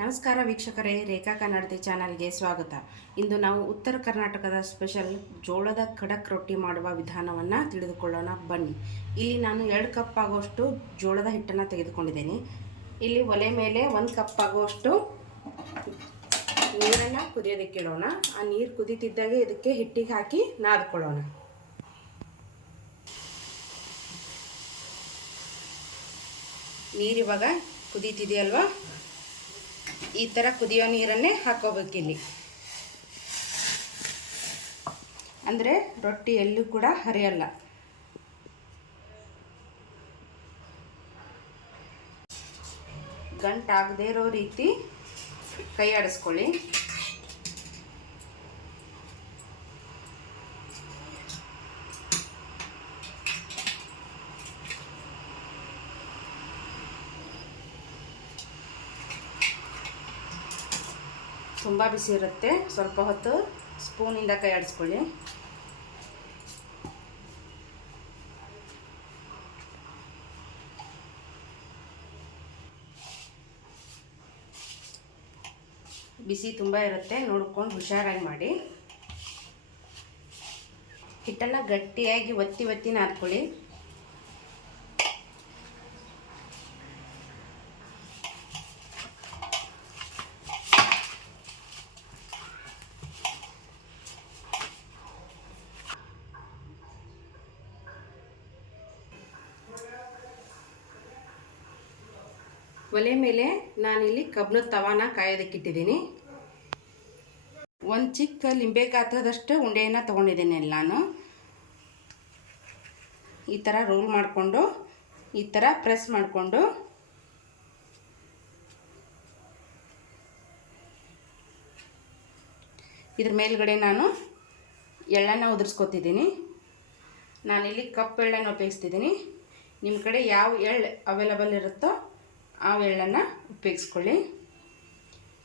ನಮಸ್ಕಾರ ವೀಕ್ಷಕರೇ, ರೇಖಾ ಕನ್ನಡತಿ ಚಾನಲ್ಗೆ ಸ್ವಾಗತ. ಇಂದು ನಾವು ಉತ್ತರ ಕರ್ನಾಟಕದ ಸ್ಪೆಷಲ್ ಜೋಳದ ಖಡಕ್ ರೊಟ್ಟಿ ಮಾಡುವ ವಿಧಾನವನ್ನು ತಿಳಿದುಕೊಳ್ಳೋಣ. ಬನ್ನಿ. ಇಲ್ಲಿ ನಾನು ಎರಡು ಕಪ್ ಆಗುವಷ್ಟು ಜೋಳದ ಹಿಟ್ಟನ್ನು ತೆಗೆದುಕೊಂಡಿದ್ದೇನೆ. ಇಲ್ಲಿ ಒಲೆ ಮೇಲೆ ಒಂದು ಕಪ್ ಆಗುವಷ್ಟು ನೀರನ್ನು ಕುದಿಯೋದಕ್ಕೆ ಇಡೋಣ. ಆ ನೀರು ಕುದೀತಿದ್ದಾಗೆ ಇದಕ್ಕೆ ಹಿಟ್ಟಿಗೆ ಹಾಕಿ ನಾದ್ಕೊಳ್ಳೋಣ. ನೀರಿವಾಗ ಕುದೀತಿದೆಯಲ್ವಾ? ಈ ಥರ ಕುದಿಯೋ ನೀರನ್ನೇ ಹಾಕೋಬೇಕಿಲ್ಲಿ. ಅಂದರೆ ರೊಟ್ಟಿ ಎಲ್ಲೂ ಕೂಡ ಹರಿಯಲ್ಲ. ಗಂಟಾಗದೇ ಇರೋ ರೀತಿ ಕೈ ಆಡಿಸ್ಕೊಳ್ಳಿ. ತುಂಬ ಬಿಸಿ ಇರುತ್ತೆ. ಸ್ವಲ್ಪ ಹೊತ್ತು ಸ್ಪೂನಿಂದ ಕೈ ಆಡಿಸ್ಕೊಳ್ಳಿ. ಬಿಸಿ ತುಂಬ ಇರುತ್ತೆ. ನೋಡ್ಕೊಂಡು ಹುಷಾರಾಗಿ ಮಾಡಿ. ಹಿಟ್ಟನ್ನು ಗಟ್ಟಿಯಾಗಿ ಒತ್ತಿ ಒತ್ತಿ ನಾದ್ಕೊಳ್ಳಿ ಒಲೆ ಮೇಲೆ ನಾನಿಲ್ಲಿ ಕಬ್ಬನದ ತವಾನ ಕಾಯೋದಕ್ಕಿಟ್ಟಿದ್ದೀನಿ ಒಂದು ಚಿಕ್ಕ ಲಿಂಬೆ ಗಾತ್ರದಷ್ಟು ಉಂಡೆಯನ್ನು ತೊಗೊಂಡಿದ್ದೀನಿ ನಾನು. ಈ ಥರ ರೋಲ್ ಮಾಡಿಕೊಂಡು, ಈ ಥರ ಪ್ರೆಸ್ ಮಾಡಿಕೊಂಡು. ಇದ್ರ ಮೇಲ್ಗಡೆ ನಾನು ಎಳ್ಳನ್ನು ಉದುರಿಸ್ಕೊತಿದ್ದೀನಿ. ನಾನಿಲ್ಲಿ ಕಪ್ ಎಳ್ಳನ್ನು ಉಪಯೋಗಿಸ್ತಿದ್ದೀನಿ. ನಿಮ್ಮ ಕಡೆ ಯಾವ ಎಳ್ಳು ಅವೈಲಬಲ್ ಇರುತ್ತೋ ಆ ಎಳ್ಳನ್ನು ಉಪಯೋಗಿಸ್ಕೊಳ್ಳಿ.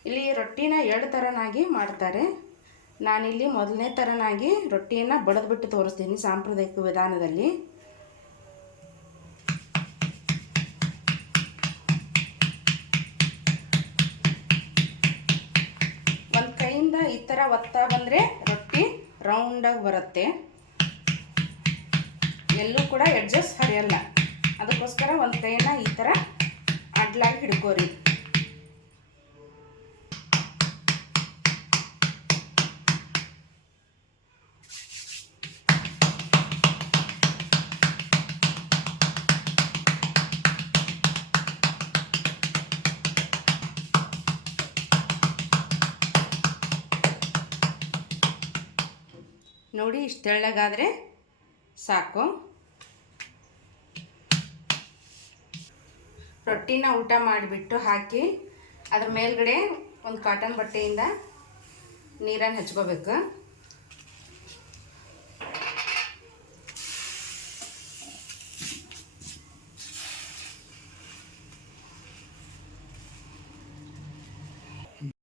ಇಲ್ಲಿ ರೊಟ್ಟಿನ ಎರಡು ಥರನಾಗಿ ಮಾಡ್ತಾರೆ. ನಾನಿಲ್ಲಿ ಮೊದಲನೇ ಥರನಾಗಿ ರೊಟ್ಟಿಯನ್ನು ಬಡಿದ್ಬಿಟ್ಟು ತೋರಿಸ್ತೀನಿ ಸಾಂಪ್ರದಾಯಿಕ ವಿಧಾನದಲ್ಲಿ. ಒಂದು ಕೈಯಿಂದ ಈ ಥರ ಒತ್ತಾ ಬಂದರೆ ರೊಟ್ಟಿ ರೌಂಡಾಗಿ ಬರುತ್ತೆ. ಎಲ್ಲೂ ಕೂಡ ಎಡ್ಜಸ್ ಹರಿಯಲ್ಲ. ಅದಕ್ಕೋಸ್ಕರ ಒಂದು ಕೈಯನ್ನ ಈ ಥರ ಅಡ್ಲಾಗಿ ಹಿಡ್ಕೋರಿ. ನೋಡಿ ಇಷ್ಟು ತೆಳ್ಳಗಾದರೆ ಸಾಕು. ರೊಟ್ಟಿನ ಊಟ ಮಾಡಿಬಿಟ್ಟು ಹಾಕಿ ಅದ್ರ ಮೇಲ್ಗಡೆ ಒಂದು ಕಾಟನ್ ಬಟ್ಟೆಯಿಂದ ನೀರನ್ನು ಹಚ್ಕೋಬೇಕು.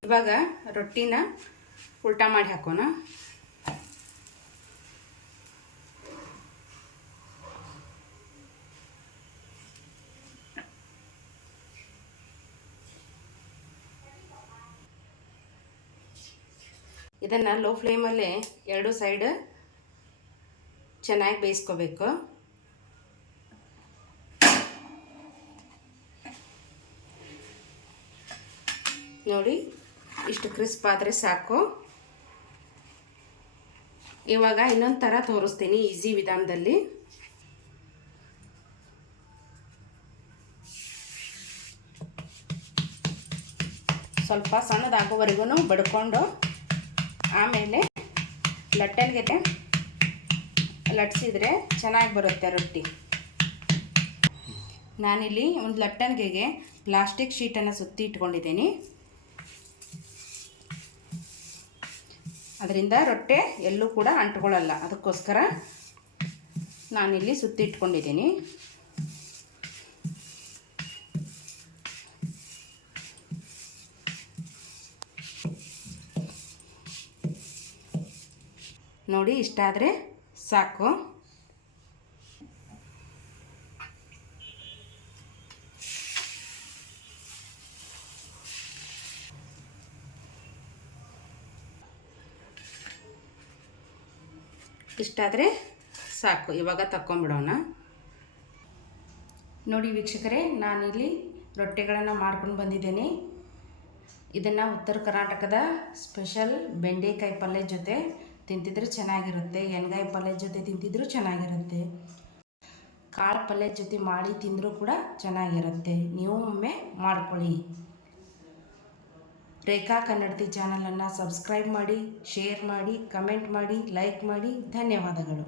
ಇವಾಗ ರೊಟ್ಟಿನ ಉಲ್ಟಾ ಮಾಡಿ ಹಾಕೋಣ. ಇದನ್ನು ಲೋ ಫ್ಲೇಮಲ್ಲೇ ಎರಡು ಸೈಡ್ ಚೆನ್ನಾಗಿ ಬೇಯಿಸ್ಕೋಬೇಕು. ನೋಡಿ, ಇಷ್ಟು ಕ್ರಿಸ್ಪ್ ಆದರೆ ಸಾಕು. ಇವಾಗ ಇನ್ನೊಂದು ಥರ ತೋರಿಸ್ತೀನಿ ಈಸಿ ವಿಧಾನದಲ್ಲಿ. ಸ್ವಲ್ಪ ಸಣ್ಣದಾಗೋವರೆಗೂ ಬಡ್ಕೊಂಡು ಆಮೇಲೆ ಲಟ್ಟಣಿಗೆ ಲಟ್ಸಿದ್ರೆ ಚೆನ್ನಾಗಿ ಬರುತ್ತೆ ರೊಟ್ಟಿ. ನಾನಿಲ್ಲಿ ಒಂದು ಲಟ್ಟಣಿಗೆಗೆ ಪ್ಲಾಸ್ಟಿಕ್ ಶೀಟನ್ನು ಸುತ್ತಿ ಇಟ್ಕೊಂಡಿದ್ದೀನಿ. ಅದರಿಂದ ರೊಟ್ಟೆ ಎಲ್ಲೂ ಕೂಡ ಅಂಟ್ಕೊಳ್ಳಲ್ಲ. ಅದಕ್ಕೋಸ್ಕರ ನಾನಿಲ್ಲಿ ಸುತ್ತಿ ಇಟ್ಕೊಂಡಿದ್ದೀನಿ. ನೋಡಿ, ಇಷ್ಟ ಆದರೆ ಸಾಕು. ಇಷ್ಟಾದರೆ ಸಾಕು. ಇವಾಗ ತಕ್ಕೊಂಬಿಡೋಣ. ನೋಡಿ ವೀಕ್ಷಕರೇ, ನಾನಿಲ್ಲಿ ರೊಟ್ಟಿಗಳನ್ನು ಮಾಡ್ಕೊಂಡು ಬಂದಿದ್ದೇನೆ. ಇದನ್ನು ಉತ್ತರ ಕರ್ನಾಟಕದ ಸ್ಪೆಷಲ್ ಬೆಂಡೆಕಾಯಿ ಪಲ್ಯ ಜೊತೆ ತಿಂತಿದ್ರೆ ಚೆನ್ನಾಗಿರುತ್ತೆ, ಎಣ್ಗಾಯಿ ಪಲ್ಯ ಜೊತೆ ತಿಂತಿದ್ರು ಚೆನ್ನಾಗಿರುತ್ತೆ. ಕಾಳು ಪಲ್ಯ ಜೊತೆ ಮಾಡಿ ತಿಂದರೂ ಕೂಡ ಚೆನ್ನಾಗಿರುತ್ತೆ. ನೀವು ಒಮ್ಮೆ ಮಾಡ್ಕೊಳ್ಳಿ. ರೇಖಾ ಕನ್ನಡತಿ ಚಾನಲನ್ನು ಸಬ್ಸ್ಕ್ರೈಬ್ ಮಾಡಿ, ಶೇರ್ ಮಾಡಿ, ಕಮೆಂಟ್ ಮಾಡಿ, ಲೈಕ್ ಮಾಡಿ. ಧನ್ಯವಾದಗಳು.